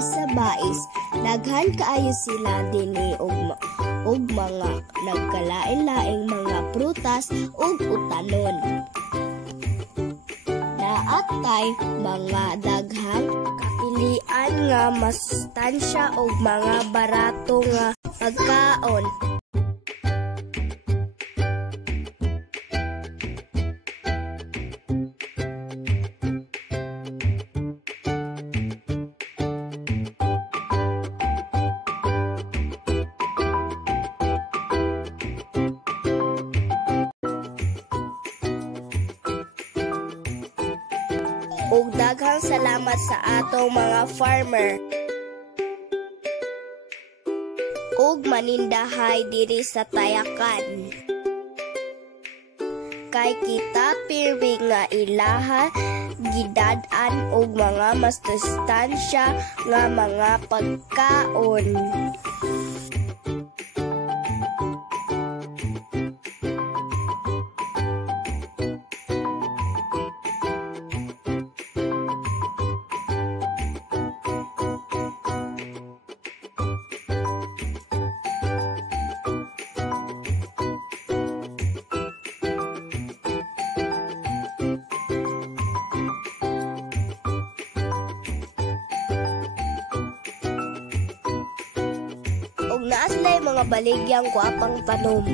gikan sa bais. Daghan kaayo sila dinhi og mga nagkalain-laing mga prutas ug utanon. Naatay mga daghang kapilian nga masustansya ug mga barato nga pagkaon. Ug daghang salamat sa atong mga farmer ug manindahay diri sa Tayakan. Kay kita pirmi nga ilaha gidad-an og mga masustansya nga mga pagkaon. Og naaslay mga baligyang guwapang tanom.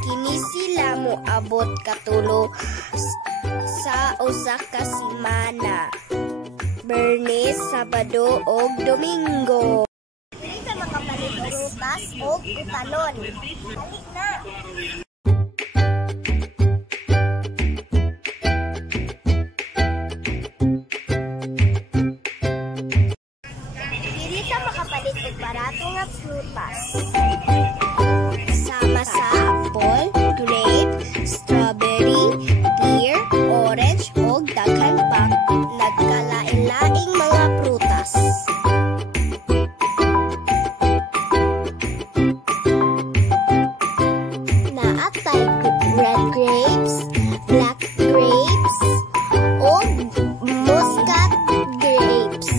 Kini sila mo abot katulo sa usa ka semana. Bernes, Sabado ug Domingo. Dili ka makapalit og prutas ug utanon. Dali na. Makapalit og barato nga prutas. Sama sa apple, grape, strawberry, pear, orange, ug daghan pa nagkalain-laing mga prutas. Naatay red grapes, black grapes, ug muscat grapes.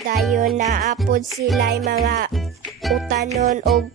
Dayon naapod sila'y mga utanon og